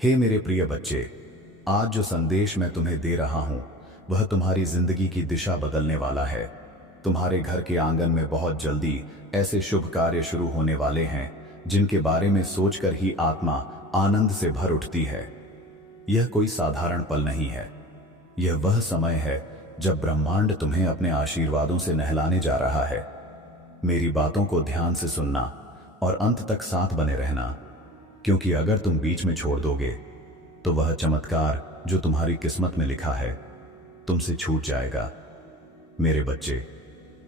हे मेरे प्रिय बच्चे, आज जो संदेश मैं तुम्हें दे रहा हूं वह तुम्हारी जिंदगी की दिशा बदलने वाला है। तुम्हारे घर के आंगन में बहुत जल्दी ऐसे शुभ कार्य शुरू होने वाले हैं जिनके बारे में सोचकर ही आत्मा आनंद से भर उठती है। यह कोई साधारण पल नहीं है। यह वह समय है जब ब्रह्मांड तुम्हें अपने आशीर्वादों से नहलाने जा रहा है। मेरी बातों को ध्यान से सुनना और अंत तक साथ बने रहना, क्योंकि अगर तुम बीच में छोड़ दोगे तो वह चमत्कार जो तुम्हारी किस्मत में लिखा है तुमसे छूट जाएगा। मेरे बच्चे,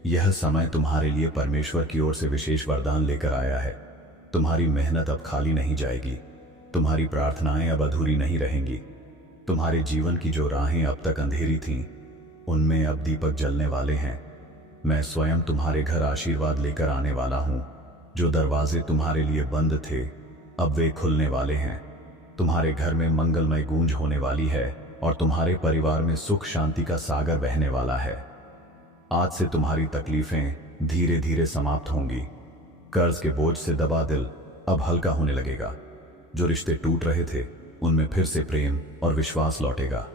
यह समय तुम्हारे लिए परमेश्वर की ओर से विशेष वरदान लेकर आया है। तुम्हारी मेहनत अब खाली नहीं जाएगी, तुम्हारी प्रार्थनाएं अब अधूरी नहीं रहेंगी। तुम्हारे जीवन की जो राहें अब तक अंधेरी थीं, उनमें अब दीपक जलने वाले हैं। मैं स्वयं तुम्हारे घर आशीर्वाद लेकर आने वाला हूं। जो दरवाजे तुम्हारे लिए बंद थे अब वे खुलने वाले हैं। तुम्हारे घर में मंगलमय गूंज होने वाली है और तुम्हारे परिवार में सुख शांति का सागर बहने वाला है। आज से तुम्हारी तकलीफें धीरे धीरे समाप्त होंगी। कर्ज के बोझ से दबा दिल अब हल्का होने लगेगा। जो रिश्ते टूट रहे थे उनमें फिर से प्रेम और विश्वास लौटेगा।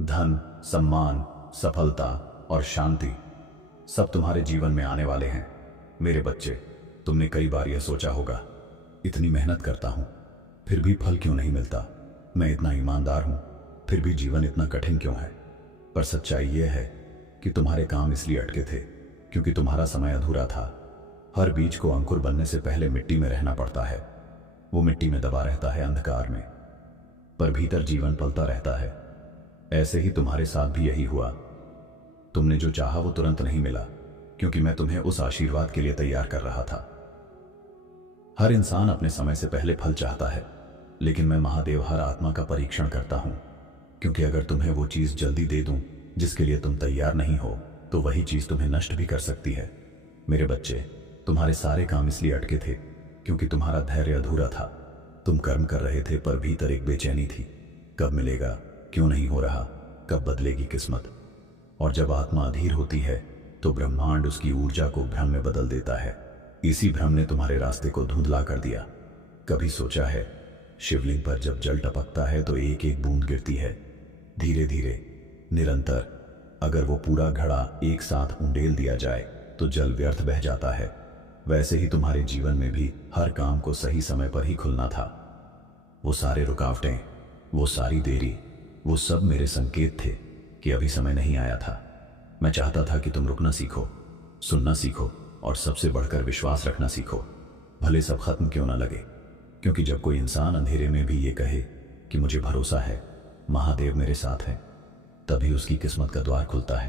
धन, सम्मान, सफलता और शांति सब तुम्हारे जीवन में आने वाले हैं। मेरे बच्चे, तुमने कई बार यह सोचा होगा, इतनी मेहनत करता हूं फिर भी फल क्यों नहीं मिलता। मैं इतना ईमानदार हूं फिर भी जीवन इतना कठिन क्यों है। पर सच्चाई यह है कि तुम्हारे काम इसलिए अटके थे क्योंकि तुम्हारा समय अधूरा था। हर बीज को अंकुर बनने से पहले मिट्टी में रहना पड़ता है। वो मिट्टी में दबा रहता है अंधकार में, पर भीतर जीवन पलता रहता है। ऐसे ही तुम्हारे साथ भी यही हुआ। तुमने जो चाहा वो तुरंत नहीं मिला, क्योंकि मैं तुम्हें उस आशीर्वाद के लिए तैयार कर रहा था। हर इंसान अपने समय से पहले फल चाहता है, लेकिन मैं महादेव हर आत्मा का परीक्षण करता हूं, क्योंकि अगर तुम्हें वो चीज जल्दी दे दूं जिसके लिए तुम तैयार नहीं हो तो वही चीज तुम्हें नष्ट भी कर सकती है। मेरे बच्चे, तुम्हारे सारे काम इसलिए अटके थे क्योंकि तुम्हारा धैर्य अधूरा था। तुम कर्म कर रहे थे पर भीतर एक बेचैनी थी। कब मिलेगा, क्यों नहीं हो रहा, कब बदलेगी किस्मत। और जब आत्मा अधीर होती है तो ब्रह्मांड उसकी ऊर्जा को भ्रम में बदल देता है। इसी भ्रम ने तुम्हारे रास्ते को धुंधला कर दिया। कभी सोचा है, शिवलिंग पर जब जल टपकता है तो एक एक बूंद गिरती है, धीरे धीरे, निरंतर। अगर वो पूरा घड़ा एक साथ उंडेल दिया जाए तो जल व्यर्थ बह जाता है। वैसे ही तुम्हारे जीवन में भी हर काम को सही समय पर ही खुलना था। वो सारे रुकावटें, वो सारी देरी, वो सब मेरे संकेत थे कि अभी समय नहीं आया था। मैं चाहता था कि तुम रुकना सीखो, सुनना सीखो और सबसे बढ़कर विश्वास रखना सीखो, भले सब खत्म क्यों ना लगे। क्योंकि जब कोई इंसान अंधेरे में भी ये कहे कि मुझे भरोसा है, महादेव मेरे साथ है, तभी उसकी किस्मत का द्वार खुलता है।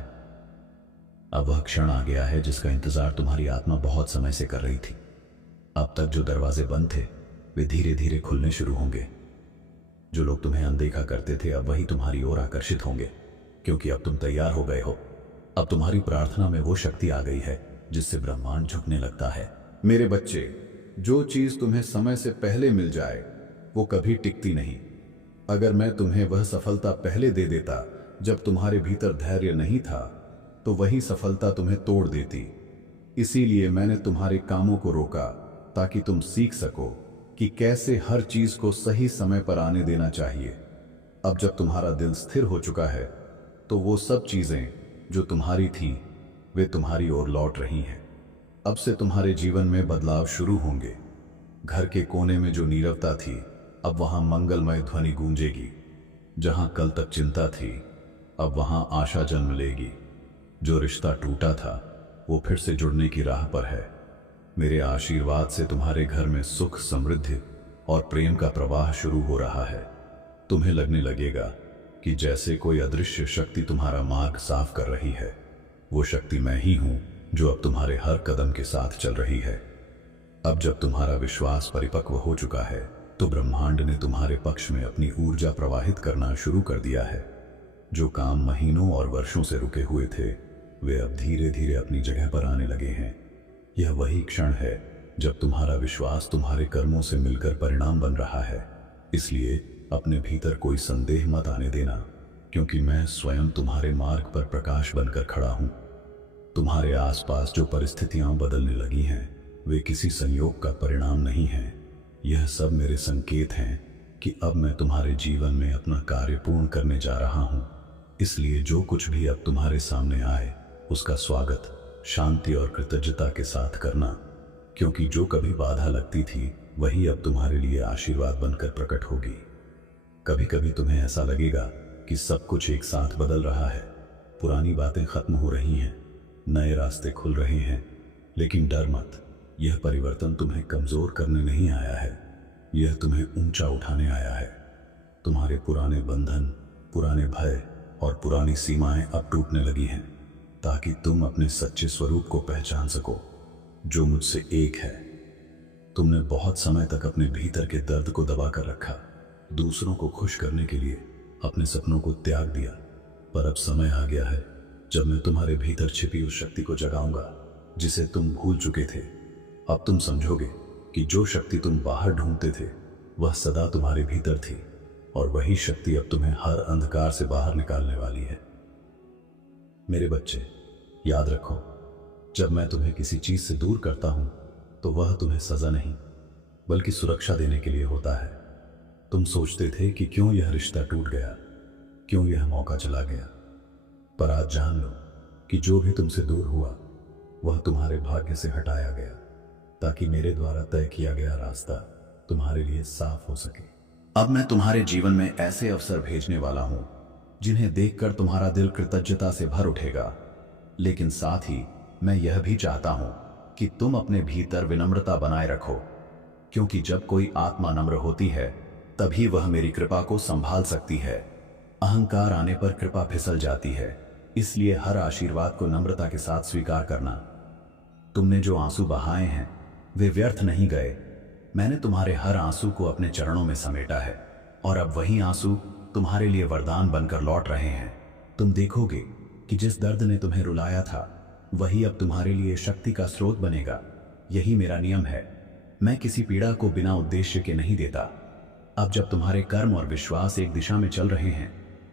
अब वह क्षण आ गया है जिसका इंतजार तुम्हारी आत्मा बहुत समय से कर रही थी। अब तक जो दरवाजे बंद थे वे धीरे धीरे खुलने शुरू होंगे। जो लोग तुम्हें अनदेखा करते थे अब वही तुम्हारी ओर आकर्षित होंगे, क्योंकि अब तुम तैयार हो गए हो। अब तुम्हारी प्रार्थना में वो शक्ति आ गई है जिससे ब्रह्मांड झुकने लगता है। मेरे बच्चे, जो चीज तुम्हें समय से पहले मिल जाए वो कभी टिकती नहीं। अगर मैं तुम्हें वह सफलता पहले दे देता जब तुम्हारे भीतर धैर्य नहीं था, तो वही सफलता तुम्हें तोड़ देती। इसीलिए मैंने तुम्हारे कामों को रोका ताकि तुम सीख सको कि कैसे हर चीज को सही समय पर आने देना चाहिए। अब जब तुम्हारा दिल स्थिर हो चुका है तो वो सब चीजें जो तुम्हारी थीं वे तुम्हारी ओर लौट रही हैं। अब से तुम्हारे जीवन में बदलाव शुरू होंगे। घर के कोने में जो नीरवता थी अब वहां मंगलमय ध्वनि गूंजेगी। जहां कल तक चिंता थी अब वहां आशा जन्म लेगी। जो रिश्ता टूटा था वो फिर से जुड़ने की राह पर है। मेरे आशीर्वाद से तुम्हारे घर में सुख, समृद्धि और प्रेम का प्रवाह शुरू हो रहा है। तुम्हें लगने लगेगा कि जैसे कोई अदृश्य शक्ति तुम्हारा मार्ग साफ कर रही है। वो शक्ति मैं ही हूं जो अब तुम्हारे हर कदम के साथ चल रही है। अब जब तुम्हारा विश्वास परिपक्व हो चुका है तो ब्रह्मांड ने तुम्हारे पक्ष में अपनी ऊर्जा प्रवाहित करना शुरू कर दिया है। जो काम महीनों और वर्षों से रुके हुए थे वे अब धीरे धीरे अपनी जगह पर आने लगे हैं। यह वही क्षण है जब तुम्हारा विश्वास तुम्हारे कर्मों से मिलकर परिणाम बन रहा है। इसलिए अपने भीतर कोई संदेह मत आने देना, क्योंकि मैं स्वयं तुम्हारे मार्ग पर प्रकाश बनकर खड़ा हूं। तुम्हारे आसपास जो परिस्थितियां बदलने लगी हैं वे किसी संयोग का परिणाम नहीं हैं। यह सब मेरे संकेत हैं कि अब मैं तुम्हारे जीवन में अपना कार्य पूर्ण करने जा रहा हूं। इसलिए जो कुछ भी अब तुम्हारे सामने आए उसका स्वागत शांति और कृतज्ञता के साथ करना, क्योंकि जो कभी बाधा लगती थी वही अब तुम्हारे लिए आशीर्वाद बनकर प्रकट होगी। कभी कभी तुम्हें ऐसा लगेगा कि सब कुछ एक साथ बदल रहा है, पुरानी बातें खत्म हो रही हैं, नए रास्ते खुल रहे हैं, लेकिन डर मत, यह परिवर्तन तुम्हें कमजोर करने नहीं आया है, यह तुम्हें ऊंचा उठाने आया है। तुम्हारे पुराने बंधन, पुराने भय और पुरानी सीमाएं अब टूटने लगी हैं, ताकि तुम अपने सच्चे स्वरूप को पहचान सको, जो मुझसे एक है। तुमने बहुत समय तक अपने भीतर के दर्द को दबा कर रखा, दूसरों को खुश करने के लिए अपने सपनों को त्याग दिया, पर अब समय आ गया है जब मैं तुम्हारे भीतर छिपी उस शक्ति को जगाऊंगा जिसे तुम भूल चुके थे। अब तुम समझोगे कि जो शक्ति तुम बाहर ढूंढते थे वह सदा तुम्हारे भीतर थी, और वही शक्ति अब तुम्हें हर अंधकार से बाहर निकालने वाली है। मेरे बच्चे, याद रखो, जब मैं तुम्हें किसी चीज से दूर करता हूं तो वह तुम्हें सजा नहीं बल्कि सुरक्षा देने के लिए होता है। तुम सोचते थे कि क्यों यह रिश्ता टूट गया, क्यों यह मौका चला गया, पर आज जान लो कि जो भी तुमसे दूर हुआ वह तुम्हारे भाग्य से हटाया गया, ताकि मेरे द्वारा तय किया गया रास्ता तुम्हारे लिए साफ हो सके। अब मैं तुम्हारे जीवन में ऐसे अवसर भेजने वाला हूं जिन्हें देखकर तुम्हारा दिल कृतज्ञता से भर उठेगा, लेकिन साथ ही मैं यह भी चाहता हूं कि तुम अपने भीतर विनम्रता बनाए रखो, क्योंकि जब कोई आत्मा नम्र होती है तभी वह मेरी कृपा को संभाल सकती है। अहंकार आने पर कृपा फिसल जाती है, इसलिए हर आशीर्वाद को नम्रता के साथ स्वीकार करना। तुमने जो आंसू बहाए हैं वे व्यर्थ नहीं गए। मैंने तुम्हारे हर आंसू को अपने चरणों में समेटा है, और अब वही आंसू तुम्हारे लिए वरदान बनकर लौट रहे हैं। तुम देखोगे कि जिस दर्द ने तुम्हें रुलाया था वही अब तुम्हारे लिए शक्ति का स्रोत बनेगा। यही मेरा नियम है, मैं किसी पीड़ा को बिना उद्देश्य के नहीं देता। अब जब तुम्हारे कर्म और विश्वास एक दिशा में चल रहे हैं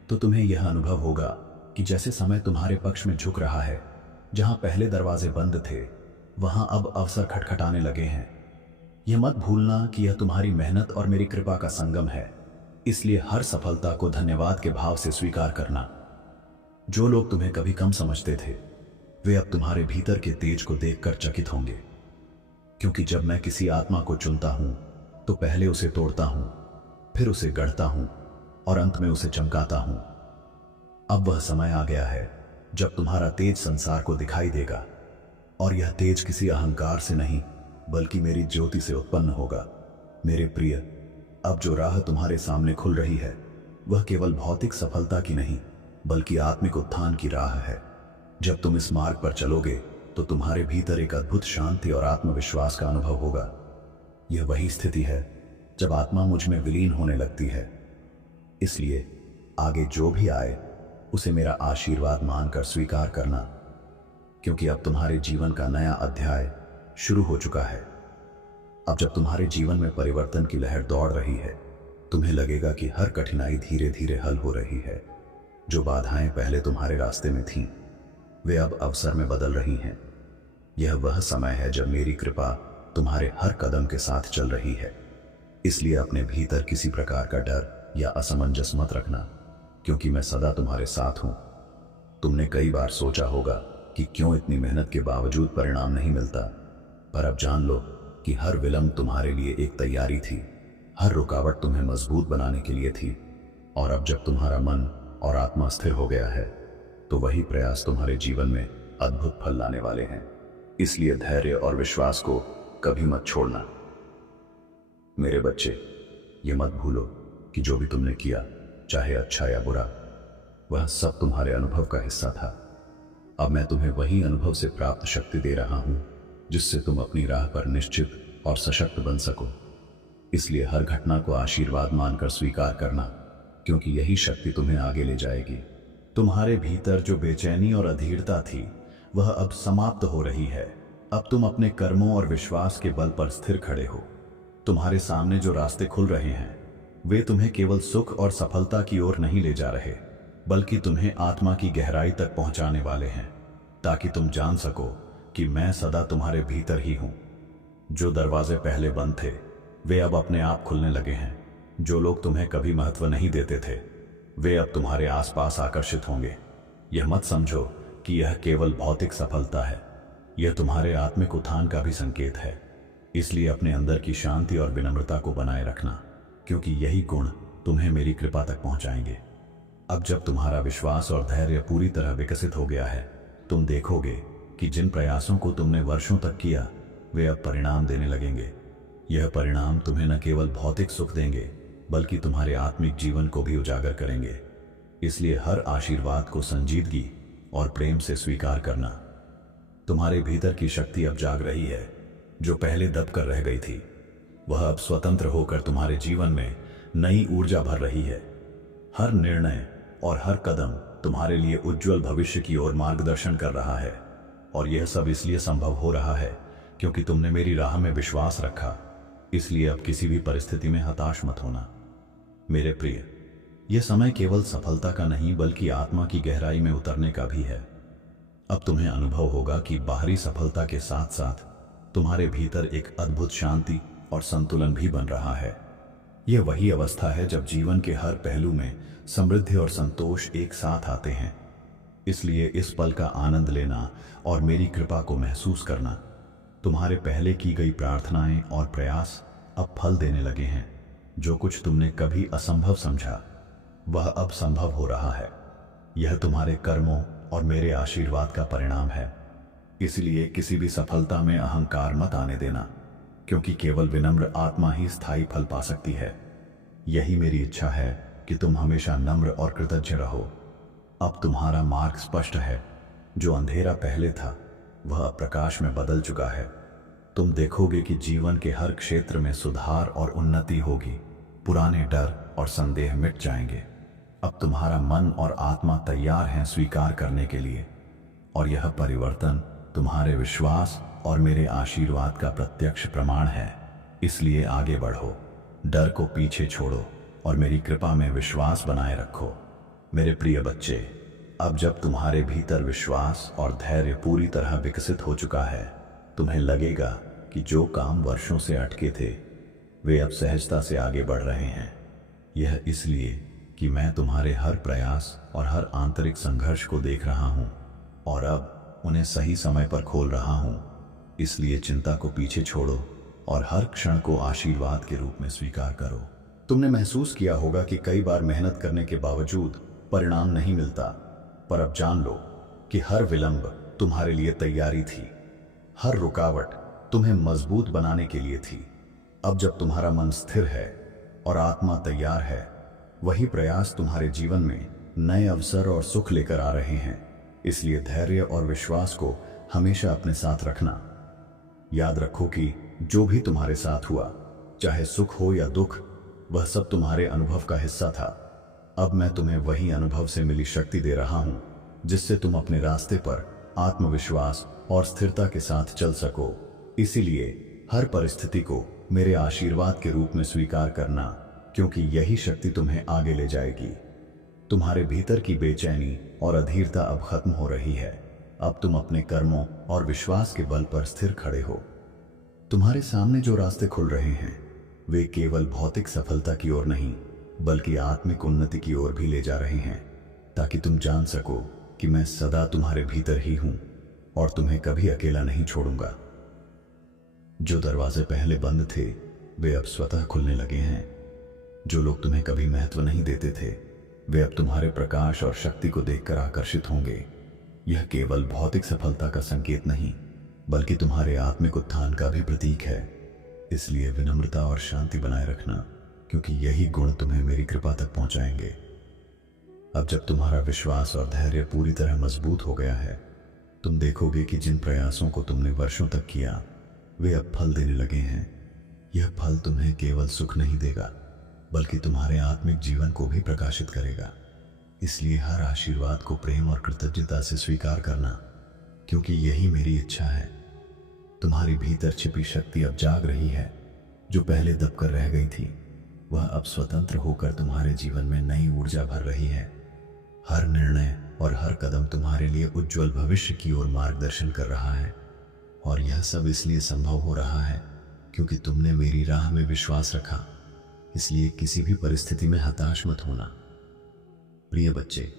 तो तुम्हें यह अनुभव होगा कि जैसे समय तुम्हारे पक्ष में झुक रहा है। जहां पहले दरवाजे बंद थे वहां अब अवसर खटखटाने लगे हैं। यह मत भूलना कि यह तुम्हारी मेहनत और मेरी कृपा का संगम है, इसलिए हर सफलता को धन्यवाद के भाव से स्वीकार करना। जो लोग तुम्हें कभी कम समझते थे वे अब तुम्हारे भीतर के तेज को देखकर चकित होंगे, क्योंकि जब मैं किसी आत्मा को चुनता हूं तो पहले उसे तोड़ता हूं, फिर उसे गढ़ता हूं और अंत में उसे चमकाता हूं। अब वह समय आ गया है जब तुम्हारा तेज संसार को दिखाई देगा, और यह तेज किसी अहंकार से नहीं बल्कि मेरी ज्योति से उत्पन्न होगा। मेरे प्रिय, अब जो राह तुम्हारे सामने खुल रही है वह केवल भौतिक सफलता की नहीं बल्कि आत्मिक उत्थान की राह है। जब तुम इस मार्ग पर चलोगे तो तुम्हारे भीतर एक अद्भुत शांति और आत्मविश्वास का अनुभव होगा। यह वही स्थिति है जब आत्मा मुझ में विलीन होने लगती है। इसलिए आगे जो भी आए उसे मेरा आशीर्वाद मानकर स्वीकार करना, क्योंकि अब तुम्हारे जीवन का नया अध्याय शुरू हो चुका है। अब जब तुम्हारे जीवन में परिवर्तन की लहर दौड़ रही है, तुम्हें लगेगा कि हर कठिनाई धीरे धीरे हल हो रही है। जो बाधाएं पहले तुम्हारे रास्ते में थीं, वे अब अवसर में बदल रही हैं। यह वह समय है जब मेरी कृपा तुम्हारे हर कदम के साथ चल रही है। इसलिए अपने भीतर किसी प्रकार का डर या असमंजस मत रखना, क्योंकि मैं सदा तुम्हारे साथ हूं। तुमने कई बार सोचा होगा कि क्यों इतनी मेहनत के बावजूद परिणाम नहीं मिलता, पर अब जान लो कि हर विलंब तुम्हारे लिए एक तैयारी थी। हर रुकावट तुम्हें मजबूत बनाने के लिए थी, और अब जब तुम्हारा मन और आत्मा स्थिर हो गया है तो वही प्रयास तुम्हारे जीवन में अद्भुत फल लाने वाले हैं। इसलिए धैर्य और विश्वास को कभी मत छोड़ना। मेरे बच्चे, ये मत भूलो कि जो भी तुमने किया, चाहे अच्छा या बुरा, वह सब तुम्हारे अनुभव का हिस्सा था। अब मैं तुम्हें वही अनुभव से प्राप्त शक्ति दे रहा हूं जिससे तुम अपनी राह पर निश्चित और सशक्त बन सको। इसलिए हर घटना को आशीर्वाद मानकर स्वीकार करना, क्योंकि यही शक्ति तुम्हें आगे ले जाएगी। तुम्हारे भीतर जो बेचैनी और अधीरता थी वह अब समाप्त हो रही है। अब तुम अपने कर्मों और विश्वास के बल पर स्थिर खड़े हो। तुम्हारे सामने जो रास्ते खुल रहे हैं वे तुम्हें केवल सुख और सफलता की ओर नहीं ले जा रहे, बल्कि तुम्हें आत्मा की गहराई तक पहुंचाने वाले हैं, ताकि तुम जान सको कि मैं सदा तुम्हारे भीतर ही हूं। जो दरवाजे पहले बंद थे वे अब अपने आप खुलने लगे हैं, जो लोग तुम्हें कभी महत्व नहीं देते थे वे अब तुम्हारे आसपास आकर्षित होंगे। यह मत समझो कि यह केवल भौतिक सफलता है, यह तुम्हारे आत्मिक उत्थान का भी संकेत है। इसलिए अपने अंदर की शांति और विनम्रता को बनाए रखना, क्योंकि यही गुण तुम्हें मेरी कृपा तक पहुंचाएंगे। अब जब तुम्हारा विश्वास और धैर्य पूरी तरह विकसित हो गया है, तुम देखोगे कि जिन प्रयासों को तुमने वर्षों तक किया वे अब परिणाम देने लगेंगे। यह परिणाम तुम्हें न केवल भौतिक सुख देंगे बल्कि तुम्हारे आत्मिक जीवन को भी उजागर करेंगे। इसलिए हर आशीर्वाद को संजीदगी और प्रेम से स्वीकार करना। तुम्हारे भीतर की शक्ति अब जाग रही है, जो पहले दब कर रह गई थी वह अब स्वतंत्र होकर तुम्हारे जीवन में नई ऊर्जा भर रही है। हर निर्णय और हर कदम तुम्हारे लिए उज्जवल भविष्य की ओर मार्गदर्शन कर रहा है, और यह सब इसलिए संभव हो रहा है क्योंकि तुमने मेरी राह में विश्वास रखा। इसलिए अब किसी भी परिस्थिति में हताश मत होना। मेरे प्रिय, यह समय केवल सफलता का नहीं बल्कि आत्मा की गहराई में उतरने का भी है। अब तुम्हें अनुभव होगा कि बाहरी सफलता के साथ साथ तुम्हारे भीतर एक अद्भुत शांति और संतुलन भी बन रहा है। यह वही अवस्था है जब जीवन के हर पहलू में समृद्धि और संतोष एक साथ आते हैं। इसलिए इस पल का आनंद लेना और मेरी कृपा को महसूस करना। तुम्हारे पहले की गई प्रार्थनाएं और प्रयास अब फल देने लगे हैं। जो कुछ तुमने कभी असंभव समझा वह अब संभव हो रहा है। यह तुम्हारे कर्मों और मेरे आशीर्वाद का परिणाम है। इसलिए किसी भी सफलता में अहंकार मत आने देना, क्योंकि केवल विनम्र आत्मा ही स्थायी फल पा सकती है। यही मेरी इच्छा है कि तुम हमेशा नम्र और कृतज्ञ रहो। अब तुम्हारा मार्ग स्पष्ट है। जो अंधेरा पहले था वह अब प्रकाश में बदल चुका है। तुम देखोगे कि जीवन के हर क्षेत्र में सुधार और उन्नति होगी। पुराने डर और संदेह मिट जाएंगे। अब तुम्हारा मन और आत्मा तैयार हैं स्वीकार करने के लिए, और यह परिवर्तन तुम्हारे विश्वास और मेरे आशीर्वाद का प्रत्यक्ष प्रमाण है। इसलिए आगे बढ़ो, डर को पीछे छोड़ो और मेरी कृपा में विश्वास बनाए रखो। मेरे प्रिय बच्चे, अब जब तुम्हारे भीतर विश्वास और धैर्य पूरी तरह विकसित हो चुका है, तुम्हें लगेगा कि जो काम वर्षों से अटके थे वे अब सहजता से आगे बढ़ रहे हैं। यह इसलिए कि मैं तुम्हारे हर प्रयास और हर आंतरिक संघर्ष को देख रहा हूं और अब उन्हें सही समय पर खोल रहा हूं। इसलिए चिंता को पीछे छोड़ो और हर क्षण को आशीर्वाद के रूप में स्वीकार करो। तुमने महसूस किया होगा कि कई बार मेहनत करने के बावजूद परिणाम नहीं मिलता, पर अब जान लो कि हर विलंब तुम्हारे लिए तैयारी थी। हर रुकावट तुम्हें मजबूत बनाने के लिए थी। अब जब तुम्हारा मन स्थिर है और आत्मा तैयार है, वही प्रयास तुम्हारे जीवन में नए अवसर और सुख लेकर आ रहे हैं। इसलिए धैर्य और विश्वास को हमेशा अपने साथ रखना। याद रखो कि जो भी तुम्हारे साथ हुआ, चाहे सुख हो या दुख, वह सब तुम्हारे अनुभव का हिस्सा था। अब मैं तुम्हें वही अनुभव से मिली शक्ति दे रहा हूं, जिससे तुम अपने रास्ते पर आत्मविश्वास और स्थिरता के साथ चल सको। इसीलिए हर परिस्थिति को मेरे आशीर्वाद के रूप में स्वीकार करना, क्योंकि यही शक्ति तुम्हें आगे ले जाएगी। तुम्हारे भीतर की बेचैनी और अधीरता अब खत्म हो रही है। अब तुम अपने कर्मों और विश्वास के बल पर स्थिर खड़े हो। तुम्हारे सामने जो रास्ते खुल रहे हैं वे केवल भौतिक सफलता की ओर नहीं बल्कि आत्मिक उन्नति की ओर भी ले जा रहे हैं, ताकि तुम जान सको कि मैं सदा तुम्हारे भीतर ही हूं और तुम्हें कभी अकेला नहीं छोड़ूंगा। जो दरवाजे पहले बंद थे वे अब स्वतः खुलने लगे हैं। जो लोग तुम्हें कभी महत्व नहीं देते थे वे अब तुम्हारे प्रकाश और शक्ति को देखकर आकर्षित होंगे। यह केवल भौतिक सफलता का संकेत नहीं बल्कि तुम्हारे आत्मिक उत्थान का भी प्रतीक है। इसलिए विनम्रता और शांति बनाए रखना, क्योंकि यही गुण तुम्हें मेरी कृपा तक पहुंचाएंगे। अब जब तुम्हारा विश्वास और धैर्य पूरी तरह मजबूत हो गया है, तुम देखोगे कि जिन प्रयासों को तुमने वर्षों तक किया वे अब फल देने लगे हैं। यह फल तुम्हें केवल सुख नहीं देगा बल्कि तुम्हारे आत्मिक जीवन को भी प्रकाशित करेगा। इसलिए हर आशीर्वाद को प्रेम और कृतज्ञता से स्वीकार करना, क्योंकि यही मेरी इच्छा है। तुम्हारी भीतर छिपी शक्ति अब जाग रही है। जो पहले दबकर रह गई थी वह अब स्वतंत्र होकर तुम्हारे जीवन में नई ऊर्जा भर रही है। हर निर्णय और हर कदम तुम्हारे लिए उज्जवल भविष्य की ओर मार्गदर्शन कर रहा है, और यह सब इसलिए संभव हो रहा है क्योंकि तुमने मेरी राह में विश्वास रखा। इसलिए किसी भी परिस्थिति में हताश मत होना। प्रिय बच्चे,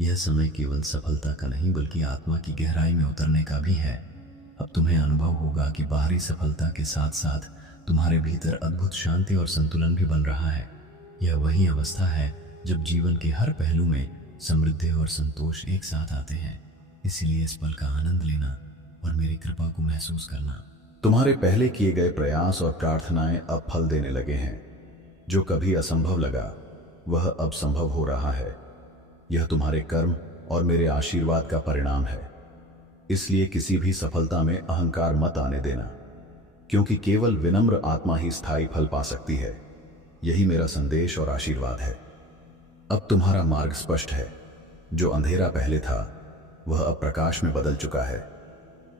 यह समय केवल सफलता का नहीं बल्कि आत्मा की गहराई में उतरने का भी है। अब तुम्हें अनुभव होगा कि बाहरी सफलता के साथ साथ तुम्हारे भीतर अद्भुत शांति और संतुलन भी बन रहा है। यह वही अवस्था है जब जीवन के हर पहलू में समृद्धि और संतोष एक साथ आते हैं। इसीलिए इस पल का आनंद लेना और मेरी कृपा को महसूस करना। तुम्हारे पहले किए गए प्रयास और प्रार्थनाएं अब फल देने लगे हैं। जो कभी असंभव लगा वह अब संभव हो रहा है। यह तुम्हारे कर्म और मेरे आशीर्वाद का परिणाम है। इसलिए किसी भी सफलता में अहंकार मत आने देना, क्योंकि केवल विनम्र आत्मा ही स्थायी फल पा सकती है। यही मेरा संदेश और आशीर्वाद है। अब तुम्हारा मार्ग स्पष्ट है। जो अंधेरा पहले था वह अब प्रकाश में बदल चुका है।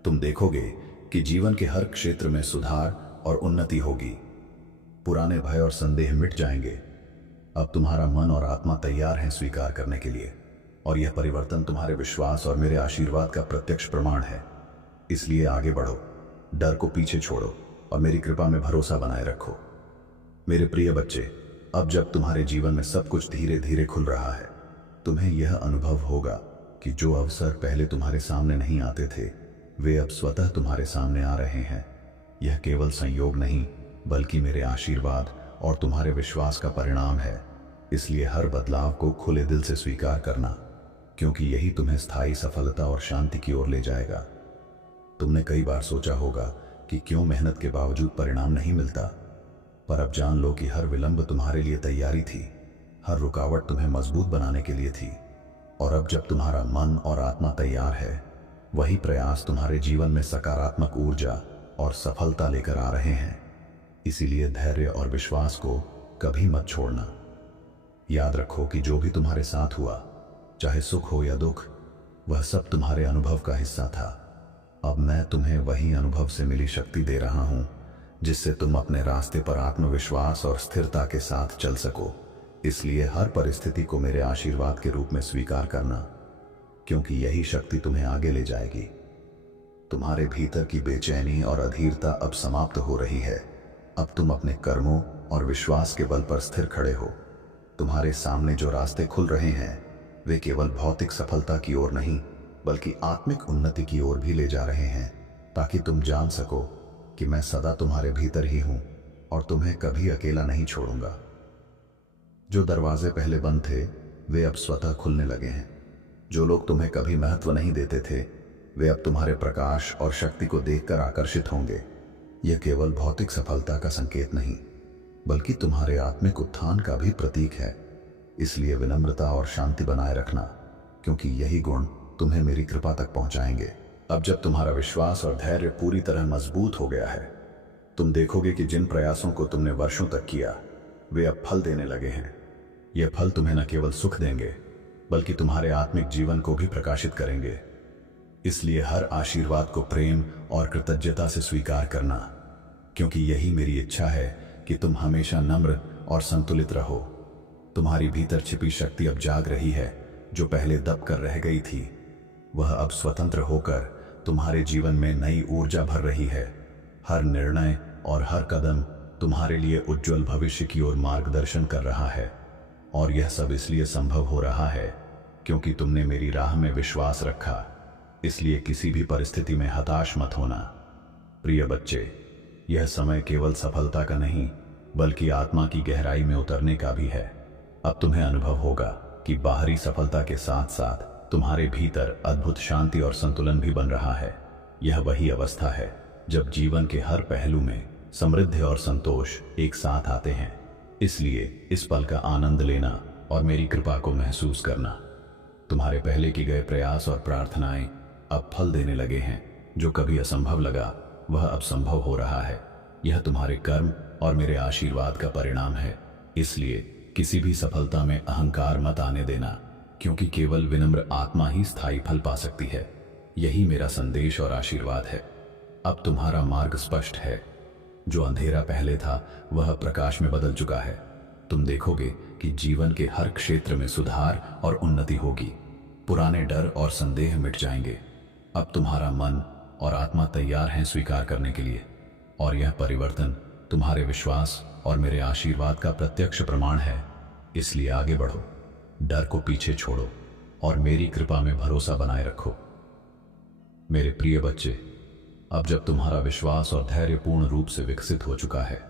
तुम देखोगे कि जीवन के हर क्षेत्र में सुधार और उन्नति होगी। पुराने भय और संदेह मिट जाएंगे। अब तुम्हारा मन और आत्मा तैयार हैं स्वीकार करने के लिए, और यह परिवर्तन तुम्हारे विश्वास और मेरे आशीर्वाद का प्रत्यक्ष प्रमाण है। इसलिए आगे बढ़ो, डर को पीछे छोड़ो और मेरी कृपा में भरोसा बनाए रखो। मेरे प्रिय बच्चे, अब जब तुम्हारे जीवन में सब कुछ धीरे धीरे खुल रहा है, तुम्हें यह अनुभव होगा कि जो अवसर पहले तुम्हारे सामने नहीं आते थे वे अब स्वतः तुम्हारे सामने आ रहे हैं। यह केवल संयोग नहीं बल्कि मेरे आशीर्वाद और तुम्हारे विश्वास का परिणाम है। इसलिए हर बदलाव को खुले दिल से स्वीकार करना, क्योंकि यही तुम्हें स्थायी सफलता और शांति की ओर ले जाएगा। तुमने कई बार सोचा होगा कि क्यों मेहनत के बावजूद परिणाम नहीं मिलता, पर अब जान लो कि हर विलंब तुम्हारे लिए तैयारी थी। हर रुकावट तुम्हें मजबूत बनाने के लिए थी। और अब जब तुम्हारा मन और आत्मा तैयार है, वही प्रयास तुम्हारे जीवन में सकारात्मक ऊर्जा और सफलता लेकर आ रहे हैं। इसीलिए धैर्य और विश्वास को कभी मत छोड़ना। याद रखो कि जो भी तुम्हारे साथ हुआ, चाहे सुख हो या दुख, वह सब तुम्हारे अनुभव का हिस्सा था। अब मैं तुम्हें वही अनुभव से मिली शक्ति दे रहा हूं, जिससे तुम अपने रास्ते पर आत्मविश्वास और स्थिरता के साथ चल सको। इसलिए हर परिस्थिति को मेरे आशीर्वाद के रूप में स्वीकार करना, क्योंकि यही शक्ति तुम्हें आगे ले जाएगी। तुम्हारे भीतर की बेचैनी और अधीरता अब समाप्त हो रही है। अब तुम अपने कर्मों और विश्वास के बल पर स्थिर खड़े हो। तुम्हारे सामने जो रास्ते खुल रहे हैं वे केवल भौतिक सफलता की ओर नहीं बल्कि आत्मिक उन्नति की ओर भी ले जा रहे हैं, ताकि तुम जान सको कि मैं सदा तुम्हारे भीतर ही हूं और तुम्हें कभी अकेला नहीं छोड़ूंगा। जो दरवाजे पहले बंद थे वे अब स्वतः खुलने लगे हैं। जो लोग तुम्हें कभी महत्व नहीं देते थे वे अब तुम्हारे प्रकाश और शक्ति को देखकर आकर्षित होंगे। यह केवल भौतिक सफलता का संकेत नहीं बल्कि तुम्हारे आत्मिक उत्थान का भी प्रतीक है। इसलिए विनम्रता और शांति बनाए रखना, क्योंकि यही गुण तुम्हें मेरी कृपा तक पहुंचाएंगे। अब जब तुम्हारा विश्वास और धैर्य पूरी तरह मजबूत हो गया है, तुम देखोगे कि जिन प्रयासों को तुमने वर्षों तक किया वे अब फल देने लगे हैं। ये फल तुम्हें न केवल सुख देंगे बल्कि तुम्हारे आत्मिक जीवन को भी प्रकाशित करेंगे। इसलिए हर आशीर्वाद को प्रेम और कृतज्ञता से स्वीकार करना, क्योंकि यही मेरी इच्छा है कि तुम हमेशा नम्र और संतुलित रहो। तुम्हारी भीतर छिपी शक्ति अब जाग रही है। जो पहले दब कर रह गई थी वह अब स्वतंत्र होकर तुम्हारे जीवन में नई ऊर्जा भर रही है। हर निर्णय और हर कदम तुम्हारे लिए उज्जवल भविष्य की ओर मार्गदर्शन कर रहा है। और यह सब इसलिए संभव हो रहा है क्योंकि तुमने मेरी राह में विश्वास रखा। इसलिए किसी भी परिस्थिति में हताश मत होना। प्रिय बच्चे, यह समय केवल सफलता का नहीं बल्कि आत्मा की गहराई में उतरने का भी है। अब तुम्हें अनुभव होगा कि बाहरी सफलता के साथ साथ तुम्हारे भीतर अद्भुत शांति और संतुलन भी बन रहा है। यह वही अवस्था है जब जीवन के हर पहलू में समृद्धि और संतोष एक साथ आते हैं। इसलिए इस पल का आनंद लेना और मेरी कृपा को महसूस करना। तुम्हारे पहले किए गए प्रयास और प्रार्थनाएं अब फल देने लगे हैं। जो कभी असंभव लगा वह अब संभव हो रहा है। यह तुम्हारे कर्म और मेरे आशीर्वाद का परिणाम है। इसलिए किसी भी सफलता में अहंकार मत आने देना, क्योंकि केवल विनम्र आत्मा ही स्थायी फल पा सकती है। यही मेरा संदेश और आशीर्वाद है। अब तुम्हारा मार्ग स्पष्ट है। जो अंधेरा पहले था वह प्रकाश में बदल चुका है। तुम देखोगे कि जीवन के हर क्षेत्र में सुधार और उन्नति होगी। पुराने डर और संदेह मिट जाएंगे। अब तुम्हारा मन और आत्मा तैयार हैं स्वीकार करने के लिए, और यह परिवर्तन तुम्हारे विश्वास और मेरे आशीर्वाद का प्रत्यक्ष प्रमाण है, इसलिए आगे बढ़ो, डर को पीछे छोड़ो और मेरी कृपा में भरोसा बनाए रखो। मेरे प्रिय बच्चे, अब जब तुम्हारा विश्वास और धैर्य पूर्ण रूप से विकसित हो चुका है,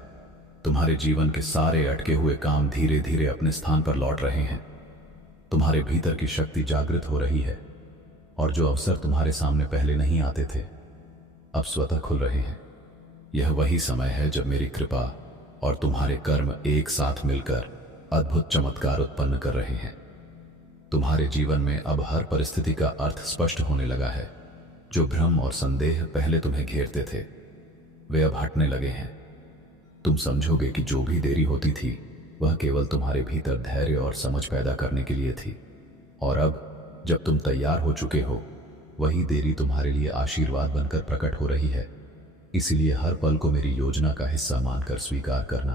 तुम्हारे जीवन के सारे अटके हुए काम धीरे धीरे अपने स्थान पर लौट रहे हैं। तुम्हारे भीतर की शक्ति जागृत हो रही है और जो अवसर तुम्हारे सामने पहले नहीं आते थे, अब स्वतः खुल रहे हैं। यह वही समय है जब मेरी कृपा और तुम्हारे कर्म एक साथ मिलकर अद्भुत चमत्कार उत्पन्न कर रहे हैं। तुम्हारे जीवन में अब हर परिस्थिति का अर्थ स्पष्ट होने लगा है। जो भ्रम और संदेह पहले तुम्हें घेरते थे, वे अब हटने लगे हैं। तुम समझोगे कि जो भी देरी होती थी वह केवल तुम्हारे भीतर धैर्य और समझ पैदा करने के लिए थी, और अब जब तुम तैयार हो चुके हो, वही देरी तुम्हारे लिए आशीर्वाद बनकर प्रकट हो रही है। इसीलिए हर पल को मेरी योजना का हिस्सा मानकर स्वीकार करना।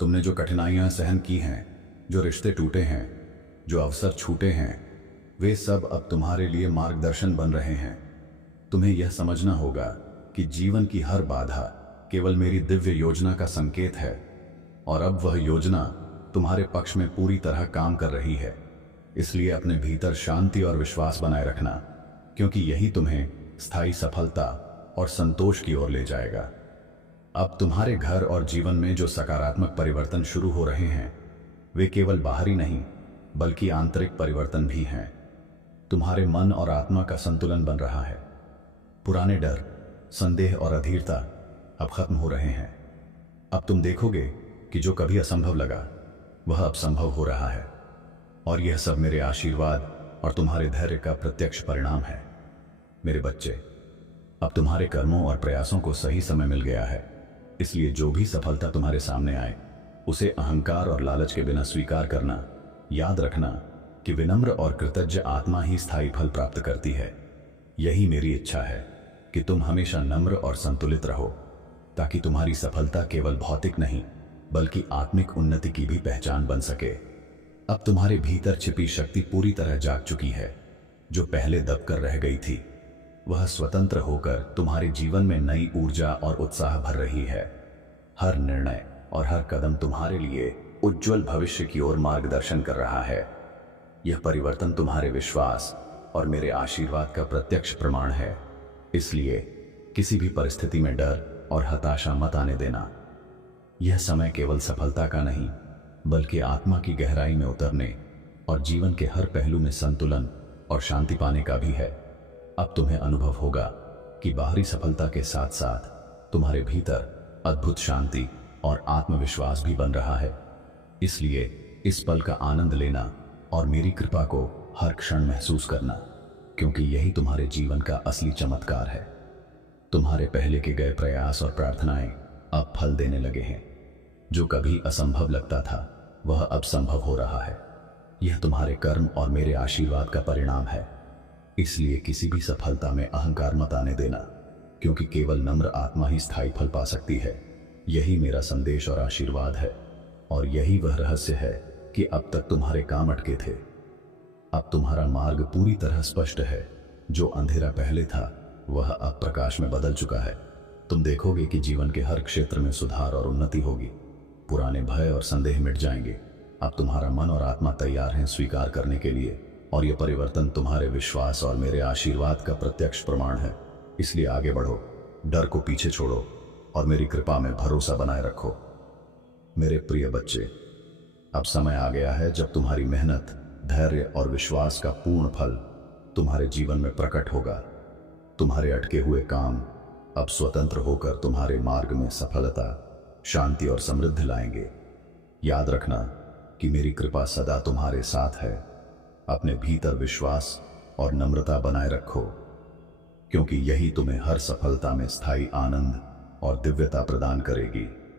तुमने जो कठिनाइयां सहन की हैं, जो रिश्ते टूटे हैं, जो अवसर छूटे हैं, वे सब अब तुम्हारे लिए मार्गदर्शन बन रहे हैं। तुम्हें यह समझना होगा कि जीवन की हर बाधा केवल मेरी दिव्य योजना का संकेत है, और अब वह योजना तुम्हारे पक्ष में पूरी तरह काम कर रही है। इसलिए अपने भीतर शांति और विश्वास बनाए रखना, क्योंकि यही तुम्हें स्थायी सफलता और संतोष की ओर ले जाएगा। अब तुम्हारे घर और जीवन में जो सकारात्मक परिवर्तन शुरू हो रहे हैं, वे केवल बाहरी नहीं बल्कि आंतरिक परिवर्तन भी हैं। तुम्हारे मन और आत्मा का संतुलन बन रहा है। पुराने डर, संदेह और अधीरता अब खत्म हो रहे हैं। अब तुम देखोगे कि जो कभी असंभव लगा वह अब संभव हो रहा है, और यह सब मेरे आशीर्वाद और तुम्हारे धैर्य का प्रत्यक्ष परिणाम है। मेरे बच्चे, अब तुम्हारे कर्मों और प्रयासों को सही समय मिल गया है। इसलिए जो भी सफलता तुम्हारे सामने आए, उसे अहंकार और लालच के बिना स्वीकार करना। याद रखना कि विनम्र और कृतज्ञ आत्मा ही स्थायी फल प्राप्त करती है। यही मेरी इच्छा है कि तुम हमेशा नम्र और संतुलित रहो, ताकि तुम्हारी सफलता केवल भौतिक नहीं बल्कि आत्मिक उन्नति की भी पहचान बन सके। अब तुम्हारे भीतर छिपी शक्ति पूरी तरह जाग चुकी है। जो पहले दबकर रह गई थी, वह स्वतंत्र होकर तुम्हारे जीवन में नई ऊर्जा और उत्साह भर रही है। हर निर्णय और हर कदम तुम्हारे लिए उज्जवल भविष्य की ओर मार्गदर्शन कर रहा है। यह परिवर्तन तुम्हारे विश्वास और मेरे आशीर्वाद का प्रत्यक्ष प्रमाण है। इसलिए किसी भी परिस्थिति में डर और हताशा मत आने देना। यह समय केवल सफलता का नहीं बल्कि आत्मा की गहराई में उतरने और जीवन के हर पहलू में संतुलन और शांति पाने का भी है। अब तुम्हें अनुभव होगा कि बाहरी सफलता के साथ साथ तुम्हारे भीतर अद्भुत शांति और आत्मविश्वास भी बन रहा है। इसलिए इस पल का आनंद लेना और मेरी कृपा को हर क्षण महसूस करना, क्योंकि यही तुम्हारे जीवन का असली चमत्कार है। तुम्हारे पहले के गए प्रयास और प्रार्थनाएं अब फल देने लगे हैं। जो कभी असंभव लगता था, वह अब संभव हो रहा है। यह तुम्हारे कर्म और मेरे आशीर्वाद का परिणाम है। इसलिए किसी भी सफलता में अहंकार मत आने देना, क्योंकि केवल नम्र आत्मा ही स्थायी फल पा सकती है। यही मेरा संदेश और आशीर्वाद है, और यही वह रहस्य है कि अब तक तुम्हारे काम अटके थे। अब तुम्हारा मार्ग पूरी तरह स्पष्ट है। जो अंधेरा पहले था, वह अब प्रकाश में बदल चुका है। तुम देखोगे कि जीवन के हर क्षेत्र में सुधार और उन्नति होगी। पुराने भय और संदेह मिट जाएंगे। अब तुम्हारा मन और आत्मा तैयार हैं स्वीकार करने के लिए, और यह परिवर्तन तुम्हारे विश्वास और मेरे आशीर्वाद का प्रत्यक्ष प्रमाण है। इसलिए आगे बढ़ो, डर को पीछे छोड़ो और मेरी कृपा में भरोसा बनाए रखो। मेरे प्रिय बच्चे, अब समय आ गया है जब तुम्हारी मेहनत, धैर्य और विश्वास का पूर्ण फल तुम्हारे जीवन में प्रकट होगा। तुम्हारे अटके हुए काम अब स्वतंत्र होकर तुम्हारे मार्ग में सफलता, शांति और समृद्धि लाएंगे। याद रखना कि मेरी कृपा सदा तुम्हारे साथ है। अपने भीतर विश्वास और नम्रता बनाए रखो, क्योंकि यही तुम्हें हर सफलता में स्थायी आनंद और दिव्यता प्रदान करेगी।